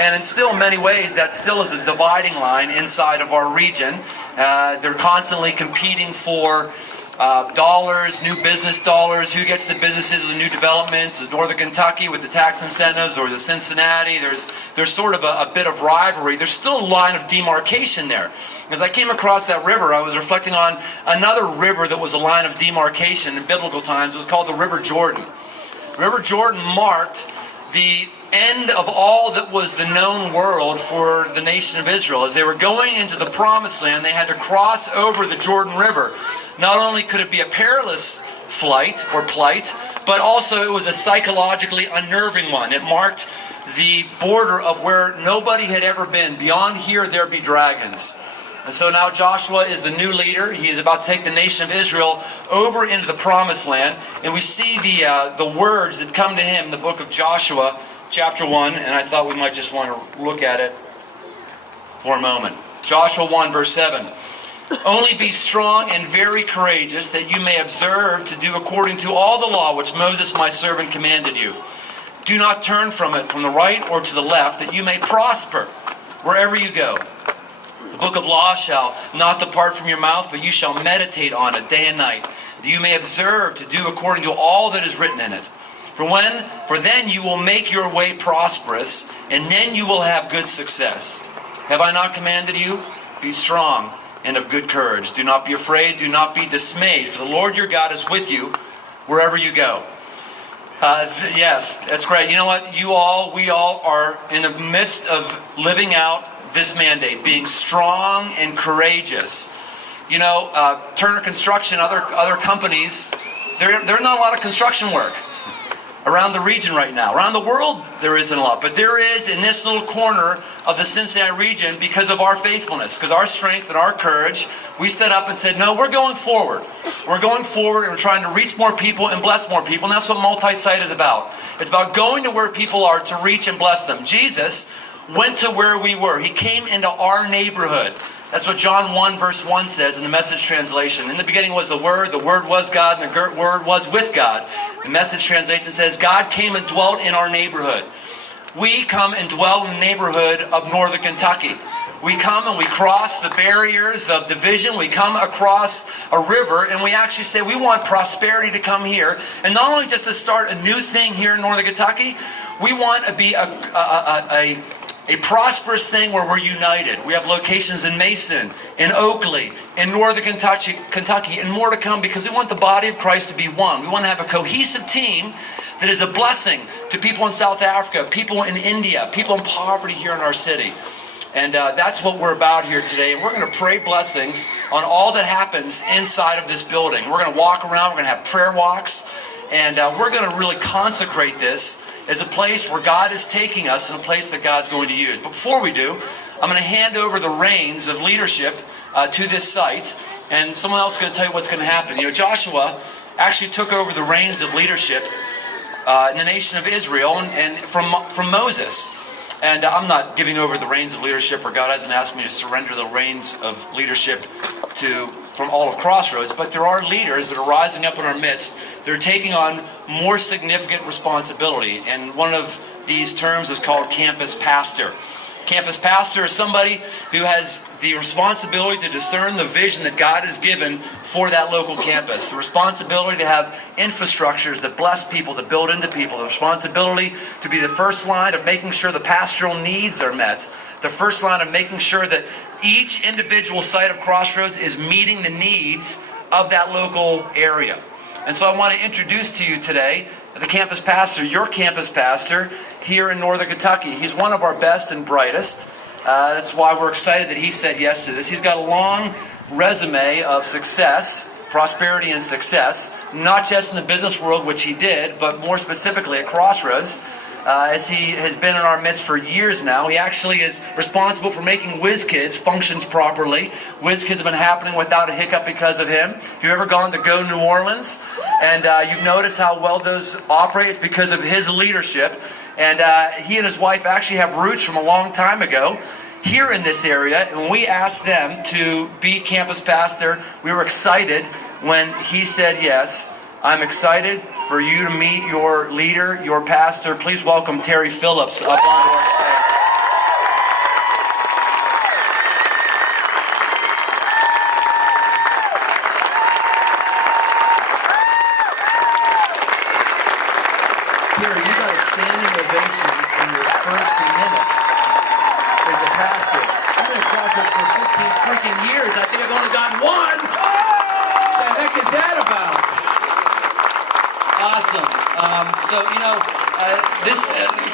And in still many ways, that still is a dividing line inside of our region. They're constantly competing for dollars, new business dollars. Who gets the businesses, the new developments? Is Northern Kentucky with the tax incentives, or the Cincinnati? There's sort of a bit of rivalry. There's still a line of demarcation there. As I came across that river, I was reflecting on another river that was a line of demarcation in biblical times. It was called the River Jordan. River Jordan marked the end of all that was the known world for the nation of Israel. As they were going into the Promised Land, they had to cross over the Jordan River. Not only could it be a perilous flight or plight, but also it was a psychologically unnerving one. It marked the border of where nobody had ever been. Beyond here, there be dragons. And so now Joshua is the new leader. He is about to take the nation of Israel over into the Promised Land. And we see the words that come to him in the book of Joshua, chapter 1. And I thought we might just want to look at it for a moment. Joshua 1, verse 7. Only be strong and very courageous, that you may observe to do according to all the law which Moses my servant commanded you. Do not turn from it from the right or to the left, that you may prosper wherever you go. The book of law shall not depart from your mouth, but you shall meditate on it day and night, that you may observe to do according to all that is written in it. For then you will make your way prosperous, and then you will have good success. Have I not commanded you? Be strong and of good courage. Do not be afraid, do not be dismayed, for the Lord your God is with you wherever you go. Yes, that's great. You know what? We all are in the midst of living out this mandate, being strong and courageous. You know, Turner Construction, other companies, there's not a lot of construction work around the region right now. Around the world, there isn't a lot. But there is in this little corner of the Cincinnati region because of our faithfulness, because our strength and our courage. We stood up and said, no, we're going forward. We're going forward and we're trying to reach more people and bless more people. And that's what multi-site is about. It's about going to where people are to reach and bless them. Jesus went to where we were. He came into our neighborhood. That's what John 1 verse 1 says in the Message translation. In the beginning was the Word was God, and the Word was with God. The Message translation says, God came and dwelt in our neighborhood. We come and dwell in the neighborhood of Northern Kentucky. We come and we cross the barriers of division. We come across a river and we actually say we want prosperity to come here. And not only just to start a new thing here in Northern Kentucky, we want to be a prosperous thing where we're united. We have locations in Mason, in Oakley, in Northern Kentucky, and more to come, because we want the body of Christ to be one. We want to have a cohesive team that is a blessing to people in South Africa, people in India, people in poverty here in our city. And that's what we're about here today. And we're going to pray blessings on all that happens inside of this building. We're going to walk around. We're going to have prayer walks. And we're going to really consecrate this as a place where God is taking us, and a place that God's going to use. But before we do, I'm going to hand over the reins of leadership to this site. And someone else is going to tell you what's going to happen. You know, Joshua actually took over the reins of leadership in the nation of Israel and from Moses. And I'm not giving over the reins of leadership, or God hasn't asked me to surrender the reins of leadership from all of Crossroads. But there are leaders that are rising up in our midst. They're taking on more significant responsibility. And one of these terms is called campus pastor. Campus pastor is somebody who has the responsibility to discern the vision that God has given for that local campus. The responsibility to have infrastructures that bless people, that build into people. The responsibility to be the first line of making sure the pastoral needs are met. The first line of making sure that each individual site of Crossroads is meeting the needs of that local area. And so I want to introduce to you today the campus pastor, your campus pastor, here in Northern Kentucky. He's one of our best and brightest. That's why we're excited that he said yes to this. He's got a long resume of success, prosperity and success, not just in the business world, which he did, but more specifically at Crossroads. As he has been in our midst for years now. He actually is responsible for making WizKids functions properly. WizKids have been happening without a hiccup because of him. If you've ever gone to Go New Orleans, and you've noticed how well those operate, it's because of his leadership. And he and his wife actually have roots from a long time ago here in this area. And when we asked them to be campus pastor, we were excited when he said yes. I'm excited for you to meet your leader, your pastor. Please welcome Terry Phillips up onto our stage. Crossroads for 15 freaking years. I think I've only gotten one. What the heck is that about? Awesome. This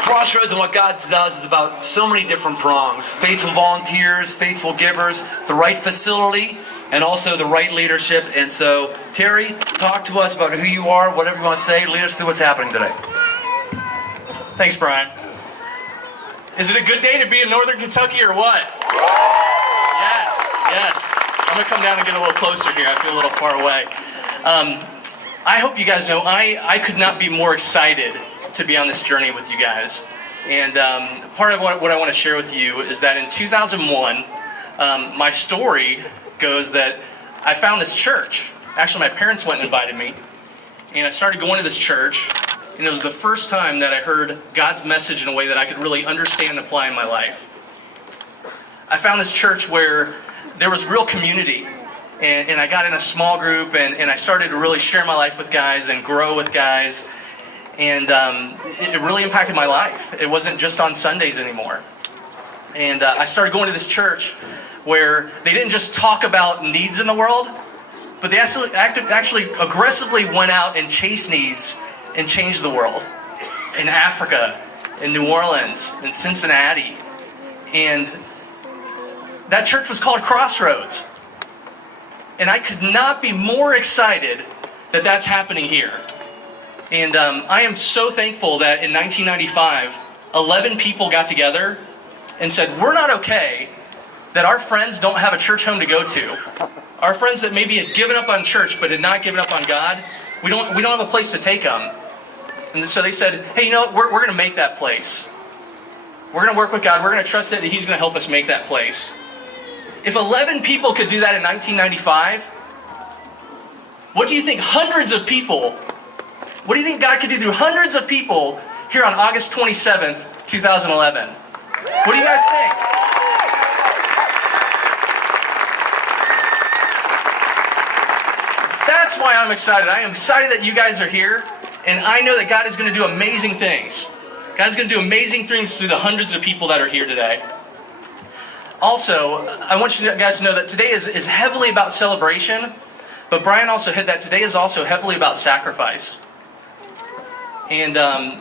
Crossroads and what God does is about so many different prongs. Faithful volunteers, faithful givers, the right facility, and also the right leadership. And so, Terry, talk to us about who you are, whatever you want to say. Lead us through what's happening today. Thanks, Brian. Is it a good day to be in Northern Kentucky or what? Yes. I'm going to come down and get a little closer here. I feel a little far away. I hope you guys know I could not be more excited to be on this journey with you guys. And part of what I want to share with you is that in 2001, my story goes that I found this church. Actually, my parents went and invited me. And I started going to this church. And it was the first time that I heard God's message in a way that I could really understand and apply in my life. I found this church where there was real community. And I got in a small group and I started to really share my life with guys and grow with guys. And it really impacted my life. It wasn't just on Sundays anymore. And I started going to this church where they didn't just talk about needs in the world, but they actually aggressively went out and chased needs and changed the world. In Africa, in New Orleans, in Cincinnati. And that church was called Crossroads. And I could not be more excited that that's happening here. And I am so thankful that in 1995, 11 people got together and said, we're not okay that our friends don't have a church home to go to. Our friends that maybe had given up on church but had not given up on God, we don't have a place to take them. And so they said, hey, you know what? We're going to make that place. We're going to work with God. We're going to trust that He's going to help us make that place. If 11 people could do that in 1995, what do you think hundreds of people, what do you think God could do through hundreds of people here on August 27th, 2011? What do you guys think? That's why I'm excited. I am excited that you guys are here. And I know that God is going to do amazing things. God is going to do amazing things through the hundreds of people that are here today. Also, I want you guys to know that today is heavily about celebration. But Brian also hit that today is also heavily about sacrifice. And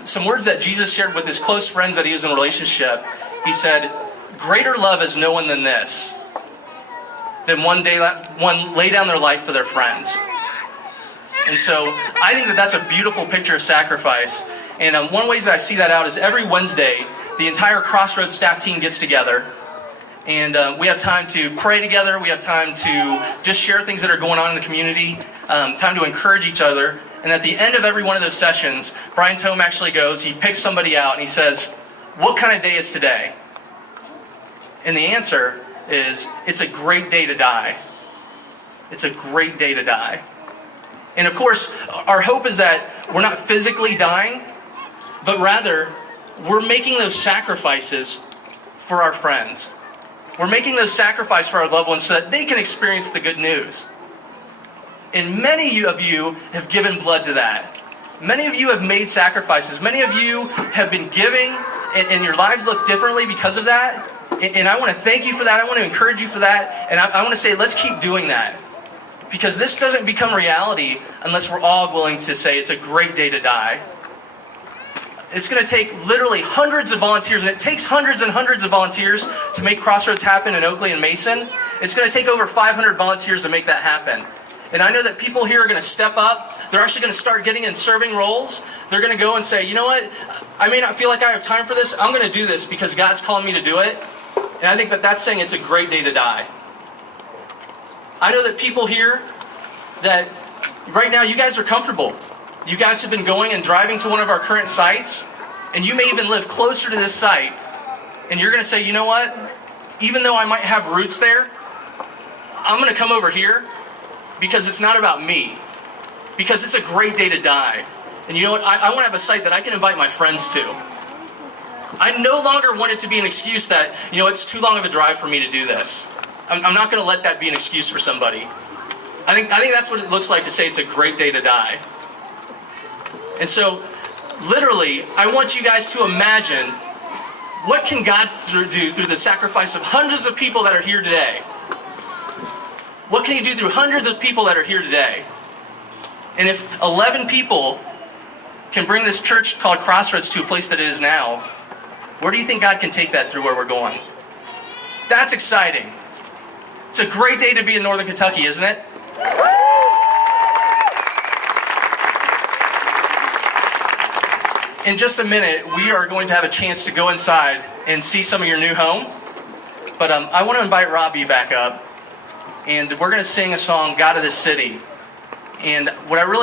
some words that Jesus shared with his close friends that he was in a relationship. He said, greater love is no one than this. Than one lay down their life for their friends. And so I think that that's a beautiful picture of sacrifice. And one way that I see that out is every Wednesday, the entire Crossroads staff team gets together. And we have time to pray together. We have time to just share things that are going on in the community. Time to encourage each other. And at the end of every one of those sessions, Brian Tome actually goes, he picks somebody out and he says, what kind of day is today? And the answer is, it's a great day to die. It's a great day to die. And of course, our hope is that we're not physically dying, but rather, we're making those sacrifices for our friends. We're making those sacrifices for our loved ones so that they can experience the good news. And many of you have given blood to that. Many of you have made sacrifices. Many of you have been giving, and your lives look differently because of that. And I want to thank you for that. I want to encourage you for that. And I want to say, let's keep doing that. Because this doesn't become reality unless we're all willing to say it's a great day to die. It's going to take literally hundreds of volunteers, and it takes hundreds and hundreds of volunteers to make Crossroads happen in Oakley and Mason. It's going to take over 500 volunteers to make that happen. And I know that people here are going to step up. They're actually going to start getting in serving roles. They're going to go and say, you know what? I may not feel like I have time for this. I'm going to do this because God's calling me to do it. And I think that that's saying it's a great day to die. I know that people here that right now you guys are comfortable. You guys have been going and driving to one of our current sites, and you may even live closer to this site, and you're going to say, you know what? Even though I might have roots there, I'm going to come over here because it's not about me. Because it's a great day to die. And you know what? I want to have a site that I can invite my friends to. I no longer want it to be an excuse that, you know, it's too long of a drive for me to do this. I'm not going to let that be an excuse for somebody. I think that's what it looks like to say it's a great day to die. And so, literally, I want you guys to imagine What can God do through the sacrifice of hundreds of people that are here today? What can He do through hundreds of people that are here today? And if 11 people can bring this church called Crossroads to a place that it is now, where do you think God can take that through where we're going? That's exciting. It's a great day to be in Northern Kentucky, isn't it? In just a minute, we are going to have a chance to go inside and see some of your new home. But I want to invite Robbie back up, and we're going to sing a song, God of the City. And what I really